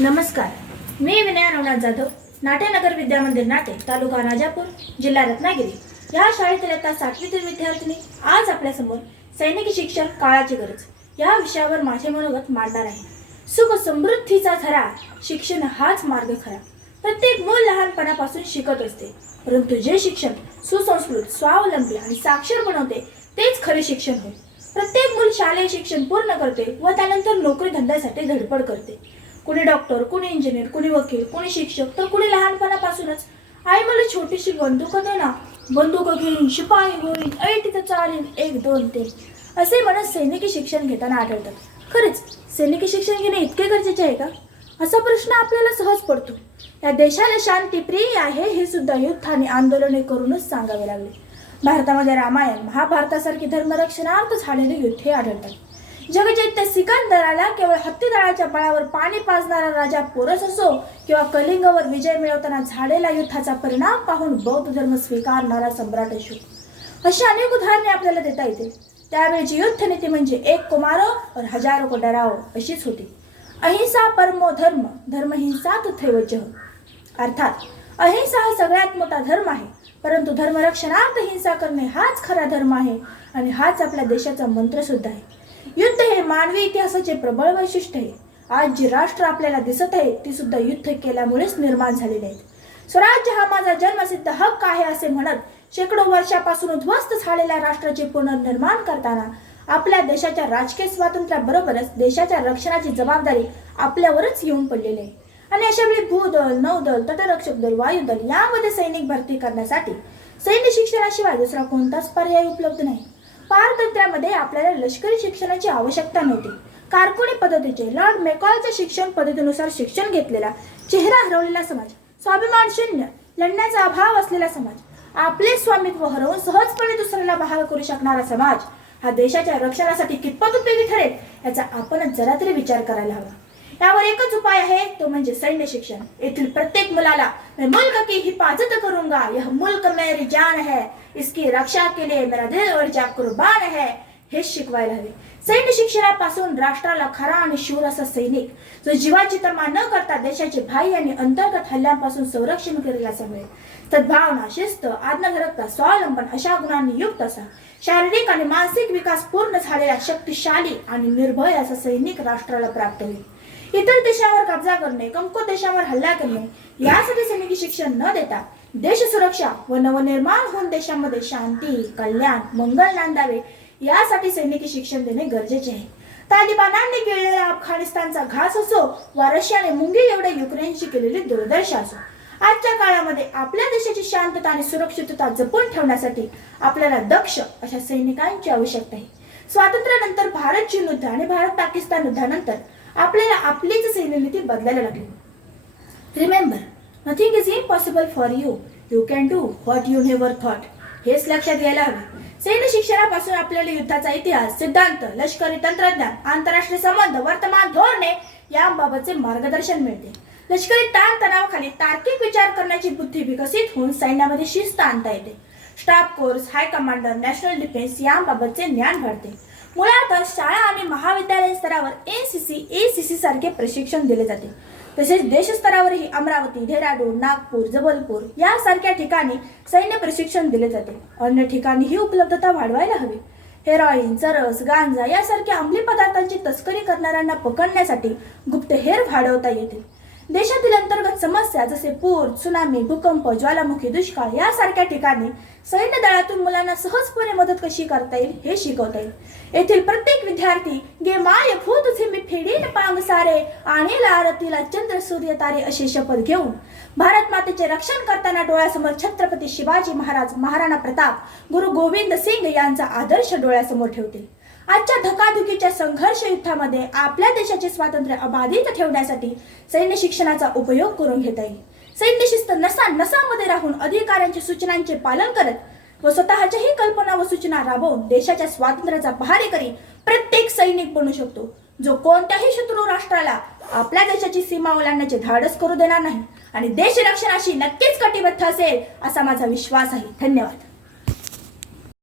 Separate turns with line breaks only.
नमस्कार. मी विनया नवनाथ जाधव नाट्यनगर विद्यामंदिर नाटे तालुका राजापूर जिल्हा रत्नागिरी. या शाळेतील आता सातवीतील विद्यार्थिनी आज आपल्यासमोर सैनिकी शिक्षण काळाची गरज. या विषयावर माझे मनोगत मांडणार आहे. सुख समृद्धीचा झरा शिक्षण हाच मार्ग खरा. प्रत्येक मूल लहानपणापासून शिकत असते. परंतु जे शिक्षण सुसंस्कृत स्वावलंबी आणि साक्षर बनवते तेच खरे शिक्षण होय. प्रत्येक मूल शालेय शिक्षण पूर्ण करते व त्यानंतर नोकरी धंद्यासाठी धडपड करते. कुणी डॉक्टर कुणी इंजिनियर कुणी वकील कुणी शिक्षक तर कुणी लहानपणापासूनच. आई मला छोटीशी बंदूक दे ना. बंदूक घेईन शिपाई होईन ऐटीचं चालेल एक दोन तीन. असे म्हणत सैनिकी शिक्षण घेताना आढळतात खरंच सैनिकी शिक्षण घेणे इतके गरजेचे आहे का? असा प्रश्न आपल्याला सहज पडतो. या देशाला शांती प्रिय आहे हे सुद्धा युद्ध आणि आंदोलने करूनच सांगावे लागले. भारतामध्ये रामायण महाभारतासारखी धर्मरक्षणार्थ झालेले युद्धे आढळतात. जगजैत्य सिकंदराला केवळ हत्तीदळाच्या बळावर पाणी पाजणारा राजा पोरस असो किंवा कलिंगवर विजय मिळवताना झालेला युद्धाचा परिणाम पाहून बौद्ध धर्म स्वीकारणारा सम्राट असो अशी अनेक उदाहरणे आपल्याला देता येतील. त्यावेळची युद्धनीती म्हणजे एक कुमारो और हजारो को डराओ अशीच होती. अहिंसा परमो धर्म धर्महिंसा तथैवच अर्थात अहिंसा हा सगळ्यात मोठा धर्म आहे परंतु धर्मरक्षणार्थ हिंसा करणे हाच खरा धर्म आहे आणि हाच आपल्या देशाचा मंत्र सुद्धा आहे. युद्ध हे मानवी इतिहासाचे प्रबळ वैशिष्ट्य आहे. आज जी राष्ट्र आपल्याला दिसत आहे ती सुद्धा युद्ध केल्यामुळेच निर्माण झालेली आहेत. स्वराज्य हा माझा जन्मसिद्ध हक्क आहे असे म्हणत शेकडो वर्षापासून उद्ध्वस्त झालेल्या राष्ट्राचे पुनर्निर्माण करताना आपल्या देशाच्या राजकीय स्वातंत्र्याबरोबरच देशाच्या रक्षणाची जबाबदारी आपल्यावरच येऊन पडलेली आहे. आणि अशा वेळी भूदल नौदल तटरक्षक दल वायुदल यामध्ये सैनिक भरती करण्यासाठी सैन्य शिक्षणाशिवाय दुसरा कोणताच पर्याय उपलब्ध नाही. पारतंत्र्यामध्ये आपल्याला लष्करी शिक्षणाची आवश्यकता नव्हती. कारकुनी पद्धतीचे लॉर्ड मेकॉलच्या शिक्षण पद्धतीनुसार शिक्षण घेतलेला चेहरा हरवलेला समाज स्वाभिमान शून्य लढण्याचा अभाव असलेला समाज आपले स्वामित्व हरवून सहजपणे दुसऱ्याला बहाल करू शकणारा समाज हा देशाच्या रक्षणासाठी कितपत उपयोगी ठरेल याचा आपणच जरा तरी विचार करायला हवा. यावर एकच उपाय आहे तो म्हणजे सैन्य शिक्षण. येथील प्रत्येक मुलाला मैं मुल्क की हिफाजत करूंगा। यह मुल्क मेरी जान है। इसकी रक्षा के लिए मेरा दिल और जा कुर्बान है। हे शिकवायला हवे सैन्य शिक्षणापासून राष्ट्राला खरा आणि शूर असा सैनिक जो जीवाची तमा न करता देशाचे भाई आणि अंतर्गत हल्ल्यांपासून संरक्षण करेल असा मिळेल सद्भावना शिस्त आत्मधरकता स्वावलंबन अशा गुणांनी युक्त असा। शारीरिक आणि मानसिक विकास पूर्ण झालेला शक्तिशाली आणि निर्भय असा सैनिक राष्ट्राला प्राप्त होईल। इतर देशावर कब्जा करणे कमकुवत देशावर हल्ला करणे यासाठी सैनिकी शिक्षण न देता देश सुरक्षा व नवनिर्माण होऊन देशामध्ये शांती कल्याण मंगल नांदावे यासाठी सैनिकी शिक्षण देणे गरजेचे आहे. तालिबानांनी केलेला अफगाणिस्तानचा घास असो वा रशियाने मुंगी एवढे युक्रेनशी केलेली दुर्दशा असो आजच्या काळामध्ये आपल्या देशाची शांतता आणि सुरक्षितता जपून ठेवण्यासाठी आपल्याला दक्ष अशा सैनिकांची आवश्यकता आहे. स्वातंत्र्यानंतर भारत चीन युद्ध आणि भारत पाकिस्तान युद्धानंतर आपल्याला आपलीच सैन्यनीती बदलायला लागली. Remember nothing is impossible for you you can do what you never thought हेच लक्षात घ्यायला हवे. सैन्य शिक्षणापासून आपल्याला युद्धाचा इतिहास सिद्धांत लष्करी तंत्रज्ञान आंतरराष्ट्रीय संबंध वर्तमान धोरणे याबाबतचे मार्गदर्शन मिळते. लष्करी ताण तणावाखाली तार्किक विचार करण्याची बुद्धी विकसित होऊन सैन्यामध्ये शिस्त आणता येते. Staff course high commander national defence याबाबतचे ज्ञान वाढते. मुळातच शाळा आणि महाविद्यालय स्तरावर N C C A C C सारखे प्रशिक्षण दिले जाते. तसेच देशस्तरावरही अमरावती डेहराडून नागपूर जबलपूर यासारख्या ठिकाणी सैन्य प्रशिक्षण दिले जाते. अन्य ठिकाणी ही उपलब्धता वाढवायला हवी. हेरॉईन चरस गांजा यासारख्या अंमली पदार्थांची तस्करी करणाऱ्यांना पकडण्यासाठी गुप्तहेर वाढवता येतील देशातील अंतर्गत समस्या जसे पूर सुनामी भूकंप ज्वालामुखी दुष्काळ यासारख्या ठिकाणी सैन्य दलातून मुलांना सहजपणे मदत कशी करता येईल हे शिकवता येईल. येथील प्रत्येक विद्यार्थी गे माय भूत तुझे मी फेडीन पांग सारे आणि आरतीला चंद्र सूर्य तारे अशी शपथ घेऊन भारत मातेचे रक्षण करताना डोळ्यासमोर छत्रपती शिवाजी महाराज महाराणा प्रताप गुरु गोविंद सिंग यांचा आदर्श डोळ्यासमोर ठेवतील. आजच्या धकाधुकीच्या संघर्ष युद्धामध्ये आपल्या देशाचे स्वातंत्र्य अबाधित ठेवण्यासाठी सैन्य शिक्षणाचा उपयोग करून घेता येईल सैन्य शिस्त नसा नसामध्ये राहून अधिकाऱ्यांच्या सूचनांचे पालन करत व स्वतःच्याही कल्पना व सूचना राबवून देशाच्या स्वातंत्र्याचा पहारेकरी प्रत्येक सैनिक बनू शकतो. जो कोणत्याही शत्रू राष्ट्राला आपल्या देशाची सीमा ओलांडण्याचे धाडस करू देणार नाही आणि देश रक्षणाशी नक्कीच कटिबद्ध असेल असा माझा विश्वास आहे. धन्यवाद.